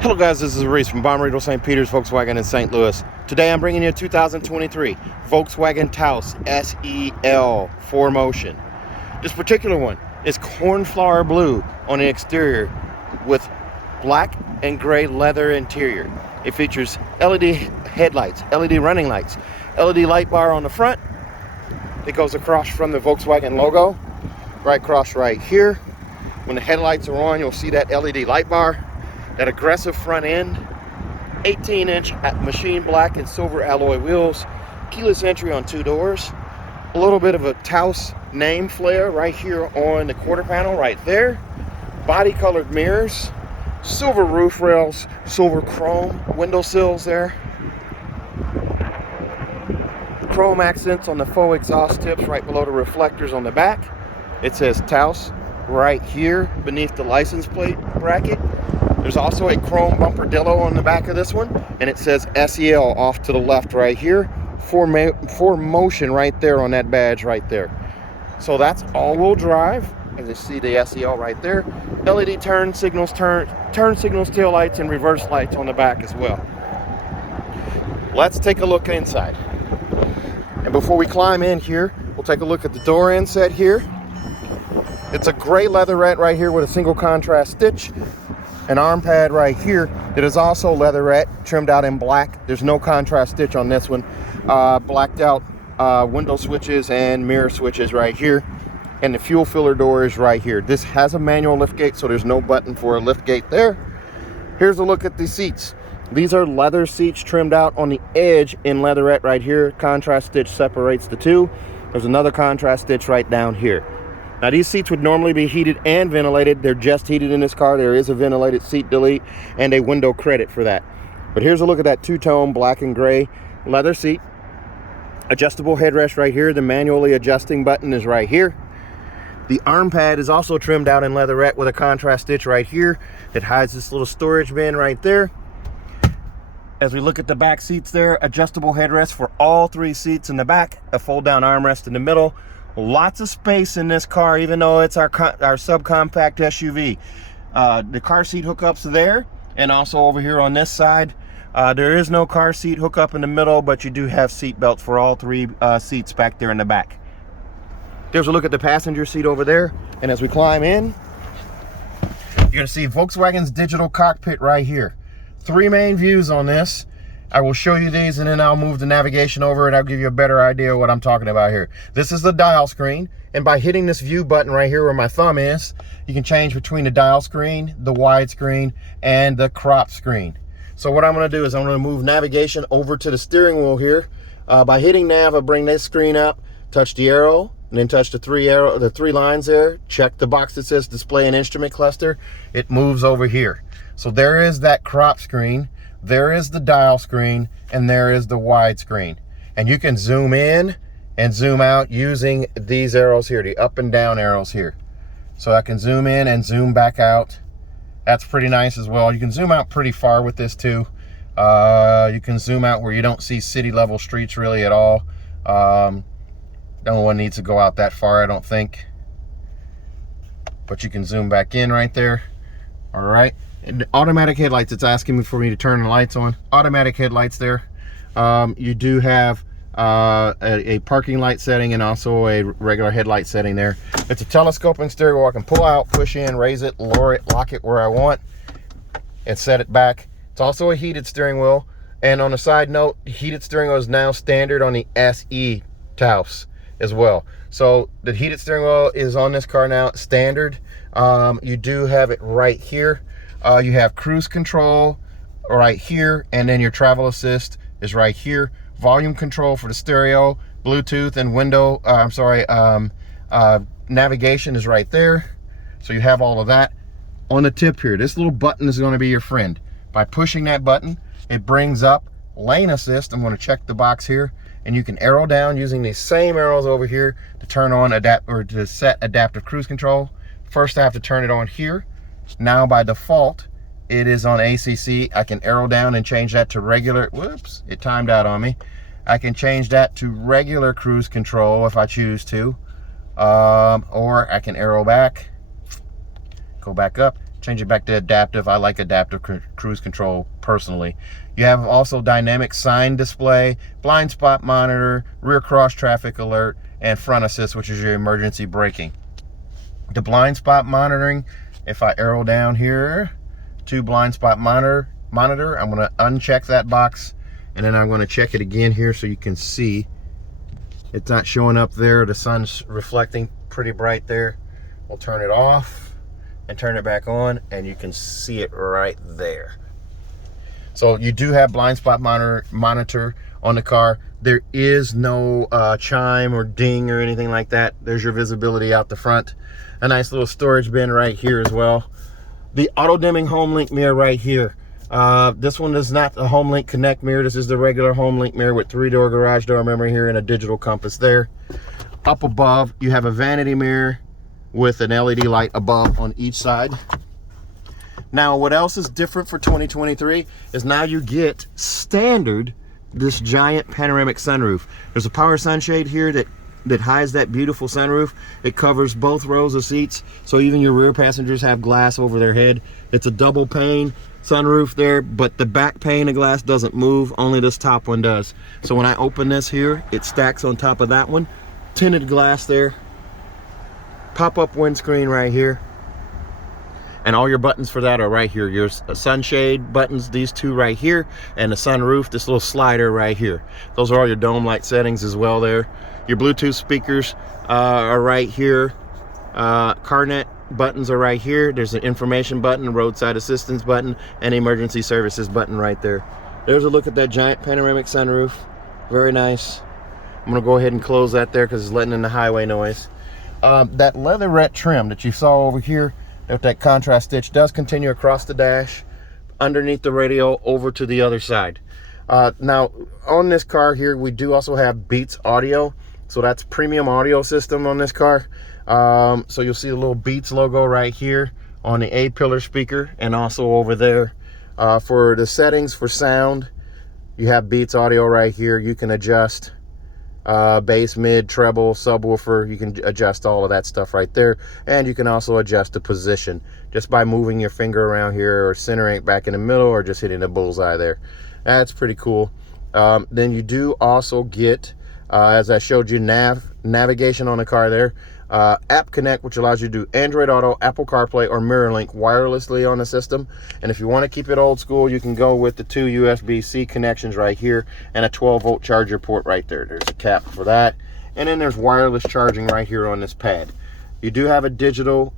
Hello guys, this is Reese from Bommarito St. Peter's Volkswagen in St. Louis. Today I'm bringing you a 2023 Volkswagen Taos SEL 4Motion. This particular one is cornflower blue on the exterior with black and gray leather interior. It features LED headlights, LED running lights, LED light bar on the front. It goes across from the Volkswagen logo, right across right here. When the headlights are on, you'll see that LED light bar. That aggressive front end, 18-inch machine black and silver alloy wheels, keyless entry on 2 doors, a little bit of a Taos name flare right here on the quarter panel right there, body colored mirrors, silver roof rails, silver chrome window sills there, chrome accents on the faux exhaust tips right below the reflectors on the back. It says Taos right here beneath the license plate bracket. There's also a chrome bumperdello on the back of this one, and it says SEL off to the left right here. 4Motion right there on that badge right there. So that's all-wheel drive, as you see the SEL right there. LED turn signals, turn signals, tail lights, and reverse lights on the back as well. Let's take a look inside. And before we climb in here, we'll take a look at the door inset here. It's a gray leatherette right here with a single contrast stitch. An arm pad right here that is also leatherette, trimmed out in black. There's no contrast stitch on this one. Blacked out window switches and mirror switches right here. And the fuel filler door is right here. This has a manual liftgate, so there's no button for a liftgate there. Here's a look at the seats. These are leather seats trimmed out on the edge in leatherette right here. Contrast stitch separates the two. There's another contrast stitch right down here. Now these seats would normally be heated and ventilated. They're just heated in this car. There is a ventilated seat delete and a window credit for that. But here's a look at that two-tone black and gray leather seat. Adjustable headrest right here. The manually adjusting button is right here. The arm pad is also trimmed out in leatherette with a contrast stitch right here. It hides this little storage bin right there. As we look at the back seats there, adjustable headrest for all 3 seats in the back, a fold-down armrest in the middle. Lots of space in this car, even though it's our subcompact SUV. The car seat hookups are there, and also over here on this side, there is no car seat hookup in the middle, but you do have seat belts for all 3 seats back there in the back. There's a look at the passenger seat over there, and as we climb in, you're gonna see Volkswagen's digital cockpit right here. 3 main views on this. I will show you these, and then I'll move the navigation over and I'll give you a better idea of what I'm talking about here. This is the dial screen, and by hitting this view button right here where my thumb is, you can change between the dial screen, the wide screen, and the crop screen. So what I'm going to do is I'm going to move navigation over to the steering wheel here. By hitting nav, I'll bring this screen up, touch the arrow, and then touch the 3 lines there. Check the box that says display an instrument cluster. It moves over here. So there is that crop screen. There is the dial screen, and there is the wide screen. And you can zoom in and zoom out using these arrows here, the up and down arrows here. So I can zoom in and zoom back out. That's pretty nice as well. You can zoom out pretty far with this too. You can zoom out where you don't see city level streets really at all. No one needs to go out that far, I don't think. But you can zoom back in right there. All right. And automatic headlights, it's asking me for me to turn the lights on. Automatic headlights there. You do have a parking light setting and also a regular headlight setting there. It's a telescoping steering wheel. I can pull out, push in, raise it, lower it, lock it where I want, and set it back. It's also a heated steering wheel. And on a side note, heated steering wheel is now standard on the SE Taos as well. So the heated steering wheel is on this car now, standard. You do have it right here. You have cruise control right here, and then your travel assist is right here. Volume control for the stereo, Bluetooth, and window, navigation is right there. So you have all of that. On the tip here, this little button is going to be your friend. By pushing that button, it brings up lane assist. I'm going to check the box here, and you can arrow down using these same arrows over here to turn on to set adaptive cruise control. First, I have to turn it on here. Now by default, it is on ACC. I can arrow down and change that to regular. Whoops, it timed out on me. I can change that to regular cruise control if I choose to. Or I can arrow back, go back up, Change it back to adaptive. I like adaptive cruise control personally. You have also dynamic sign display, blind spot monitor, rear cross traffic alert, and front assist, which is your emergency braking. The blind spot monitoring, if I arrow down here to blind spot monitor, I'm going to uncheck that box, and then I'm going to check it again here so you can see it's not showing up there. The sun's reflecting pretty bright there. We'll turn it off and turn it back on, and you can see it right there. So you do have blind spot monitor on the car. There is no chime or ding or anything like that. There's your visibility out the front. A nice little storage bin right here as well. The auto dimming HomeLink mirror right here. This one is not a HomeLink Connect mirror. This is the regular HomeLink mirror with 3-door garage door memory here and a digital compass there. Up above, you have a vanity mirror with an LED light above on each side. Now, what else is different for 2023 is now you get standard this giant panoramic sunroof. There's a power sunshade here that hides that beautiful sunroof. It covers both rows of seats, so even your rear passengers have glass over their head. It's a double pane sunroof there, but the back pane of glass doesn't move, only this top one does. So when I open this here, it stacks on top of that one. Tinted glass there. Pop-up windscreen right here, and all your buttons for that are right here. Your sunshade buttons, these two right here, and the sunroof, this little slider right here. Those are all your dome light settings as well there. Your Bluetooth speakers are right here. CarNet buttons are right here. There's an information button, roadside assistance button, and emergency services button right there. There's a look at that giant panoramic sunroof. Very nice. I'm gonna go ahead and close that there because it's letting in the highway noise. That leatherette trim that you saw over here with that contrast stitch does continue across the dash, underneath the radio, over to the other side. Now, on this car here, we do also have Beats audio. So that's premium audio system on this car. So you'll see the little Beats logo right here on the A-pillar speaker, and also over there. For the settings for sound, you have Beats audio right here. You can adjust bass, mid, treble, subwoofer. You can adjust all of that stuff right there, and you can also adjust the position just by moving your finger around here or centering it back in the middle or just hitting the bullseye there. That's pretty cool. Then you do also get, as I showed you, navigation on the car there. App Connect, which allows you to do Android Auto, Apple CarPlay, or MirrorLink wirelessly on the system. And if you want to keep it old school, you can go with the 2 USB-C connections right here and a 12-volt charger port right there. There's a cap for that. And then there's wireless charging right here on this pad. You do have a backlit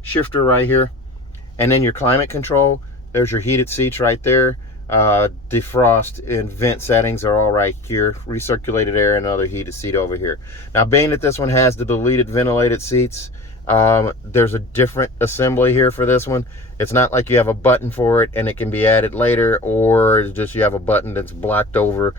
shifter right here. And then your climate control, there's your heated seats right there. Defrost and vent settings are all right here. Recirculated air and another heated seat over here. Now, being that this one has the deleted ventilated seats, there's a different assembly here for this one. It's not like you have a button for it and it can be added later, or just you have a button that's blocked over.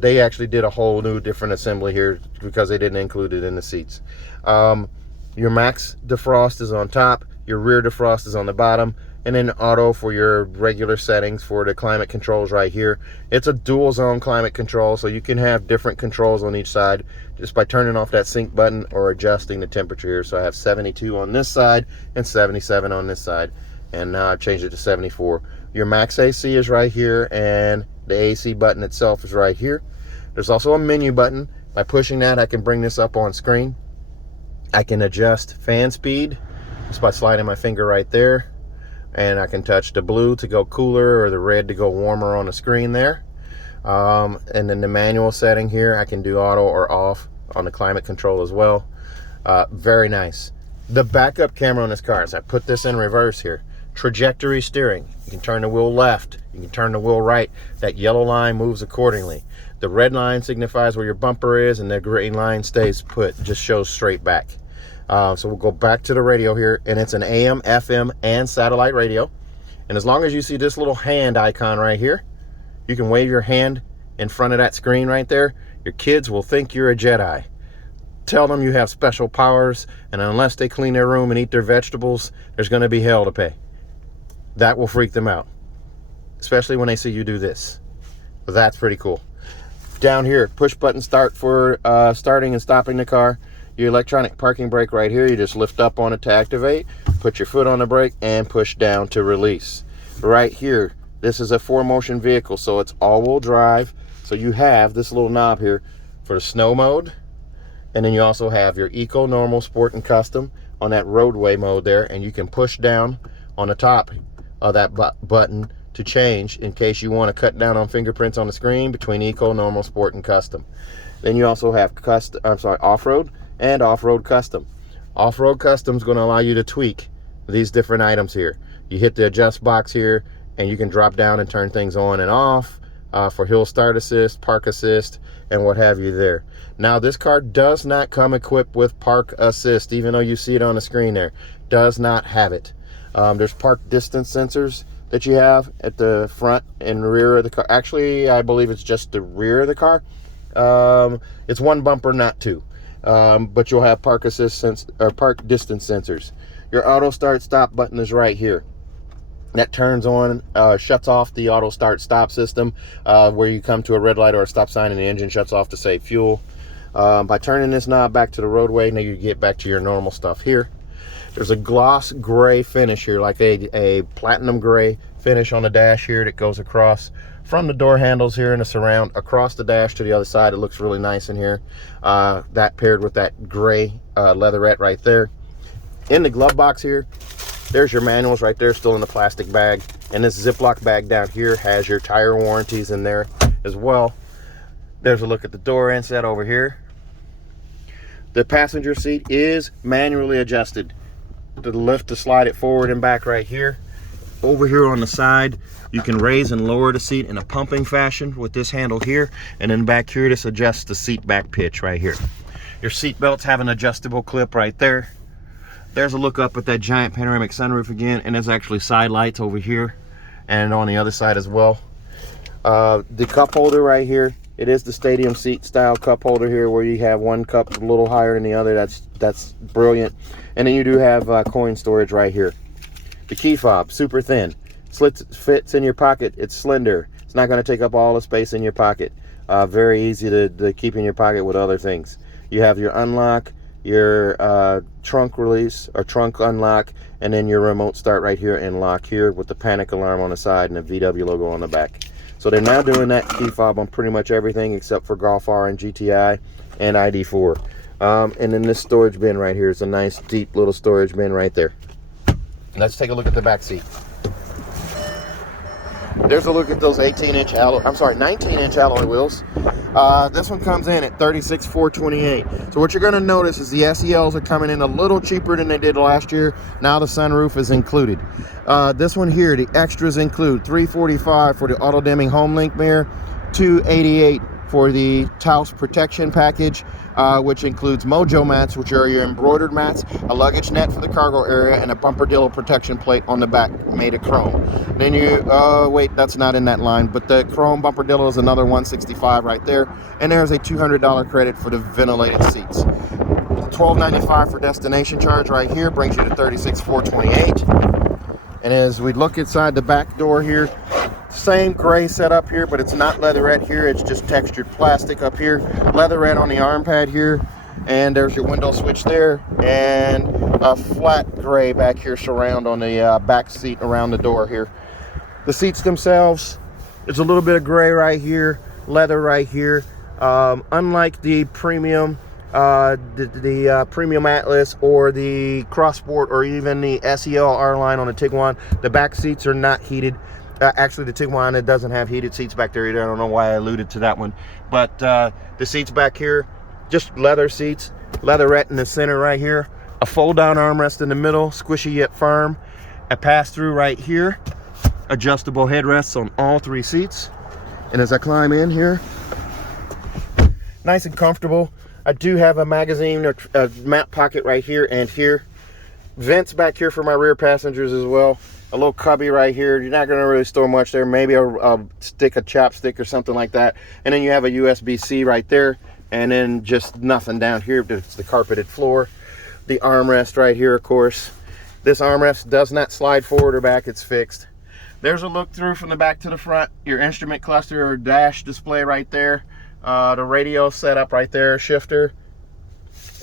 They actually did a whole new different assembly here because they didn't include it in the seats. Your max defrost is on top, your rear defrost is on the bottom, and then auto for your regular settings for the climate controls right here. It's a dual zone climate control, so you can have different controls on each side just by turning off that sync button or adjusting the temperature here. So I have 72 on this side and 77 on this side, and now I've changed it to 74. Your max AC is right here, and the AC button itself is right here. There's also a menu button. By pushing that, I can bring this up on screen. I can adjust fan speed just by sliding my finger right there. And I can touch the blue to go cooler or the red to go warmer on the screen there. And then the manual setting here, I can do auto or off on the climate control as well. Very nice. The backup camera on this car, as I put this in reverse here, trajectory steering. You can turn the wheel left, you can turn the wheel right. That yellow line moves accordingly. The red line signifies where your bumper is, and the green line stays put, just shows straight back. So we'll go back to the radio here, and it's an AM, FM, and satellite radio. And as long as you see this little hand icon right here, you can wave your hand in front of that screen right there. Your kids will think you're a Jedi. Tell them you have special powers, and unless they clean their room and eat their vegetables, there's going to be hell to pay. That will freak them out, especially when they see you do this. But that's pretty cool. Down here, push button start for starting and stopping the car. Your electronic parking brake right here, you just lift up on it to activate. Put your foot on the brake and push down to release. Right here, this is a 4Motion vehicle, so it's all-wheel drive. So you have this little knob here for the snow mode, and then you also have your Eco, Normal, Sport, and Custom on that roadway mode there, and you can push down on the top of that button to change in case you want to cut down on fingerprints on the screen between Eco, Normal, Sport, and Custom. Then you also have off-road and off-road custom. Off-road custom is going to allow you to tweak these different items here. You hit the adjust box here, and you can drop down and turn things on and off for hill start assist, park assist, and what have you there. Now, this car does not come equipped with park assist, even though you see it on the screen there. Does not have it. There's park distance sensors that you have at the front and rear of the car. Actually, I believe it's just the rear of the car. It's one bumper, not two. But you'll have park assist or park distance sensors. Your auto start stop button is right here. That turns on, shuts off the auto start stop system where you come to a red light or a stop sign and the engine shuts off to save fuel. By turning this knob back to the roadway, now you get back to your normal stuff here. There's a gloss gray finish here, like a platinum gray finish on the dash here that goes across from the door handles here in the surround across the dash to the other side. It looks really nice in here. That paired with that gray leatherette right there. In the glove box here, there's your manuals right there, still in the plastic bag. And this Ziploc bag down here has your tire warranties in there as well. There's a look at the door inset over here. The passenger seat is manually adjusted. To lift to slide it forward and back right here. Over here on the side, you can raise and lower the seat in a pumping fashion with this handle here. And then back here, this adjusts the seat back pitch right here. Your seat belts have an adjustable clip right there. There's a look up at that giant panoramic sunroof again, and there's actually side lights over here and on the other side as well. The cup holder right here, it is the stadium seat style cup holder here where you have one cup a little higher than the other. That's brilliant. And then you do have coin storage right here. The key fob, super thin. Fits in your pocket. It's slender. It's not going to take up all the space in your pocket. Very easy to keep in your pocket with other things. You have your unlock, your trunk release or trunk unlock, and then your remote start right here and lock here with the panic alarm on the side and the VW logo on the back. So they're now doing that key fob on pretty much everything except for Golf R and GTI and ID4. And then this storage bin right here is a nice deep little storage bin right there. Let's take a look at the back seat. There's a look at those 19-inch alloy wheels. This one comes in at $36,428. So what you're going to notice is the SELs are coming in a little cheaper than they did last year. Now the sunroof is included. This one here, the extras include $345 for the auto dimming home link mirror, $288 for the Taos protection package, which includes Mojo mats, which are your embroidered mats, a luggage net for the cargo area, and a bumper protection plate on the back made of chrome. Then you, wait, that's not in that line, but the chrome bumper is another $165 right there, and there's a $200 credit for the ventilated seats. $12.95 for destination charge right here brings you to $36,428. And as we look inside the back door here, same gray setup here, but it's not leatherette here. It's just textured plastic up here. Leatherette on the arm pad here. And there's your window switch there. And a flat gray back here surround on the back seat around the door here. The seats themselves, there's a little bit of gray right here, leather right here. Unlike the premium, the Premium Atlas or the Cross Sport or even the SEL R-Line on the Tiguan, the back seats are not heated. Actually, the Tiguan, it doesn't have heated seats back there either. I don't know why I alluded to that one. But the seats back here, just leather seats, leatherette in the center right here, a fold-down armrest in the middle, squishy yet firm, a pass-through right here, adjustable headrests on all three seats. And as I climb in here, nice and comfortable. I do have a magazine or a map pocket right here and here. Vents back here for my rear passengers as well. A little cubby right here. You're not going to really store much there. Maybe a chapstick or something like that. And then you have a USB-C right there. And then just nothing down here. It's the carpeted floor. The armrest right here, of course. This armrest does not slide forward or back. It's fixed. There's a look through from the back to the front. Your instrument cluster or dash display right there. The radio setup right there, shifter.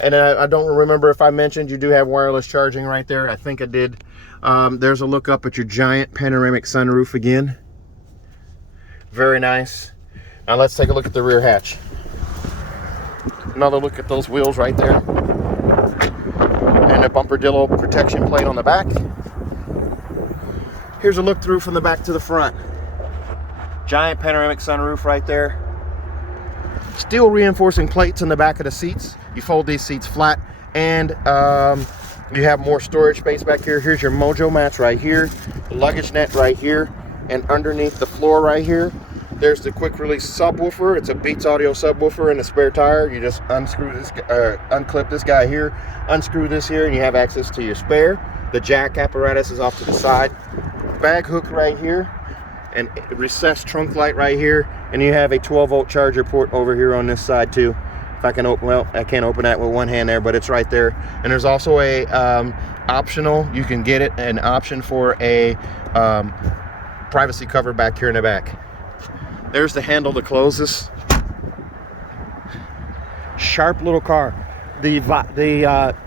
And I don't remember if I mentioned you do have wireless charging right there. I think I did. There's a look up at your giant panoramic sunroof again. Very nice. Now let's take a look at the rear hatch. Another look at those wheels right there. And a bumper-dillo protection plate on the back. Here's a look through from the back to the front. Giant panoramic sunroof right there. Steel reinforcing plates in the back of the seats. You fold these seats flat, and you have more storage space back here. Here's your mojo mats right here, the luggage net right here, and underneath the floor right here, there's the quick release subwoofer. It's a Beats Audio subwoofer and a spare tire. You just unscrew this, unclip this guy here, unscrew this here, and you have access to your spare. The jack apparatus is off to the side. Bag hook right here, and recessed trunk light right here, and you have a 12-volt charger port over here on this side too. If I can open, well, I can't open that with one hand there, but it's right there. And there's also a optional, you can get it, an option for a privacy cover back here in the back. There's the handle to close this. Sharp little car. The MPGs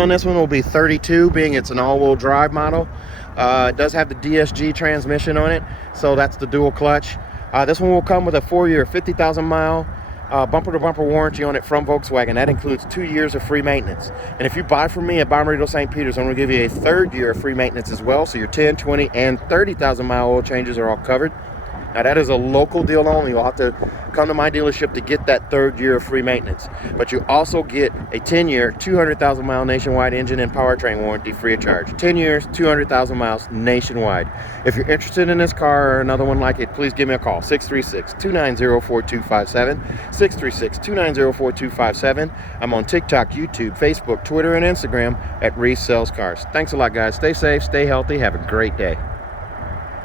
on this one will be 32, being it's an all-wheel drive model. It does have the DSG transmission on it, so that's the dual clutch. This one will come with a 4-year, 50,000-mile bumper-to-bumper warranty on it from Volkswagen. That includes 2 years of free maintenance. And if you buy from me at Bommarito St. Peter's, I'm going to give you a 3rd year of free maintenance as well, so your 10, 20, and 30,000-mile oil changes are all covered. Now that is a local deal only. You'll have to come to my dealership to get that 3rd year of free maintenance. But you also get a 10-year, 200,000-mile nationwide engine and powertrain warranty free of charge. 10 years, 200,000 miles nationwide. If you're interested in this car or another one like it, please give me a call. 636-290-4257. 636-290-4257. I'm on TikTok, YouTube, Facebook, Twitter, and Instagram at Reese Sells Cars. Thanks a lot, guys. Stay safe, stay healthy. Have a great day.